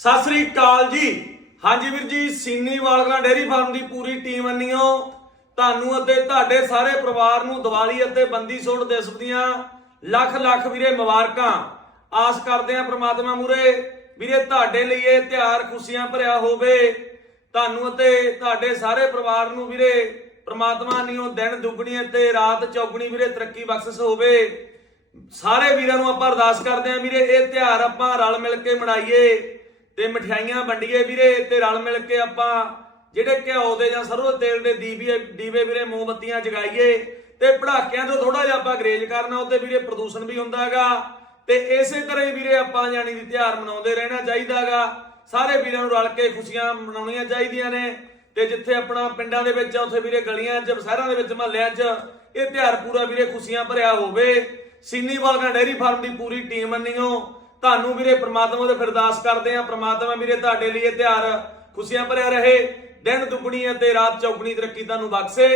ਸਤਿ ਸ੍ਰੀ ਅਕਾਲ ਜੀ। ਹਾਂਜੀ ਵੀਰ ਜੀ, ਸੀਨੀ ਵਾਲਗਾਂ ਡੇਰੀ ਫਾਰਮ ਦੀ ਪੂਰੀ ਟੀਮ ਅੰਨੀਓ। ਤੁਹਾਨੂੰ ਅਤੇ ਤੁਹਾਡੇ ਸਾਰੇ ਪਰਿਵਾਰ ਨੂੰ ਦੀਵਾਲੀ ਅਤੇ ਬੰਦੀ ਛੋੜ ਦਿਵਸ ਦੀਆਂ ਲੱਖ ਲੱਖ ਵੀਰੇ ਮੁਬਾਰਕਾਂ। ਆਸ ਕਰਦੇ ਹਾਂ ਪ੍ਰਮਾਤਮਾ ਮੂਰੇ ਵੀਰੇ ਤੁਹਾਡੇ ਲਈ ਇਹ ਤਿਉਹਾਰ ਖੁਸ਼ੀਆਂ ਭਰਿਆ ਹੋਵੇ। ਤੁਹਾਨੂੰ ਅਤੇ ਤੁਹਾਡੇ ਸਾਰੇ ਪਰਿਵਾਰ ਨੂੰ ਵੀਰੇ ਪ੍ਰਮਾਤਮਾ ਨਿਓ ਦਿਨ ਦੁੱਗਣੀ ਅਤੇ ਰਾਤ ਚੌਗਣੀ ਵੀਰੇ ਤਰੱਕੀ ਬਖਸ਼ਿਸ਼ ਹੋਵੇ। ਸਾਰੇ ਵੀਰਾਂ ਨੂੰ ਆਪਾਂ ਅਰਦਾਸ ਕਰਦੇ ਆਂ ਵੀਰੇ, ਇਹ ਤਿਉਹਾਰ ਆਪਾਂ ਰਲ ਮਿਲ ਕੇ ਮਨਾਈਏ। ਤੇ ਮਠਿਆਈਆਂ ਵੰਡੀਏ ਵੀਰੇ ਤੇ ਰਲ ਮਿਲ ਕੇ ਆਪਾਂ ਜਿਹੜੇ ਘਿਓ ਦੇ ਜਾਂ ਸਰੋਂ ਦੇ ਤੇਲ ਦੇ ਦੀਵੇ ਦੀਵੇ ਵੀਰੇ ਮੋਮਬੱਤੀਆਂ ਜਗਾਈਏ ਤੇ ਪੜਾਕਿਆਂ ਤੋਂ ਥੋੜਾ ਜਿਹਾ ਆਪਾਂ ਗਰੇਜ ਕਰਨਾ, ਉਹਦੇ ਵੀਰੇ ਪ੍ਰਦੂਸ਼ਣ ਵੀ ਹੁੰਦਾ ਹੈਗਾ ਤੇ ਇਸੇ ਤਰ੍ਹਾਂ ਹੀ ਵੀਰੇ ਆਪਾਂ ਜਾਣੀ ਦੀ ਤਿਉਹਾਰ ਮਨਾਉਂਦੇ ਰਹਿਣਾ ਚਾਹੀਦਾ ਹੈਗਾ ਸਾਰੇ ਵੀਰਾਂ ਨੂੰ ਰਲ ਕੇ ਖੁਸ਼ੀਆਂ ਮਨਾਉਣੀਆਂ ਚਾਹੀਦੀਆਂ ਨੇ ਤੇ ਜਿੱਥੇ ਆਪਣਾ ਪਿੰਡਾਂ ਦੇ ਵਿੱਚ ਆ, ਉੱਥੇ ਵੀਰੇ ਗਲੀਆਂ 'ਚ, ਸ਼ਹਿਰਾਂ ਦੇ ਵਿੱਚ, ਮਹੱਲਿਆਂ 'ਚ ਇਹ ਤਿਉਹਾਰ ਪੂਰਾ ਵੀਰੇ ਖੁਸ਼ੀਆਂ ਭਰਿਆ ਹੋਵੇ। ਸੀਨੀਵਾਲ ਵਾਲਗਾ ਡੇਅਰੀ ਫਾਰਮ ਦੀ ਪੂਰੀ ਟੀਮ ਮੰਨੀਓ। ਤੁਹਾਨੂੰ ਵੀਰੇ ਪ੍ਰਮਾਤਮਾ ਦੇ ਫਿਰ ਅਰਦਾਸ ਕਰਦੇ ਆ ਪ੍ਰਮਾਤਮਾ ਵੀਰੇ ਤੁਹਾਡੇ ਲਈ ਇਹ ਤਿਉਹਾਰ ਖੁਸ਼ੀਆਂ ਭਰਿਆ ਰਹੇ। ਦਿਨ ਦੁੱਗਣੀ ਅਤੇ ਰਾਤ ਚੌਗਣੀ ਤਰੱਕੀ ਤੁਹਾਨੂੰ ਬਖਸ਼ੇ।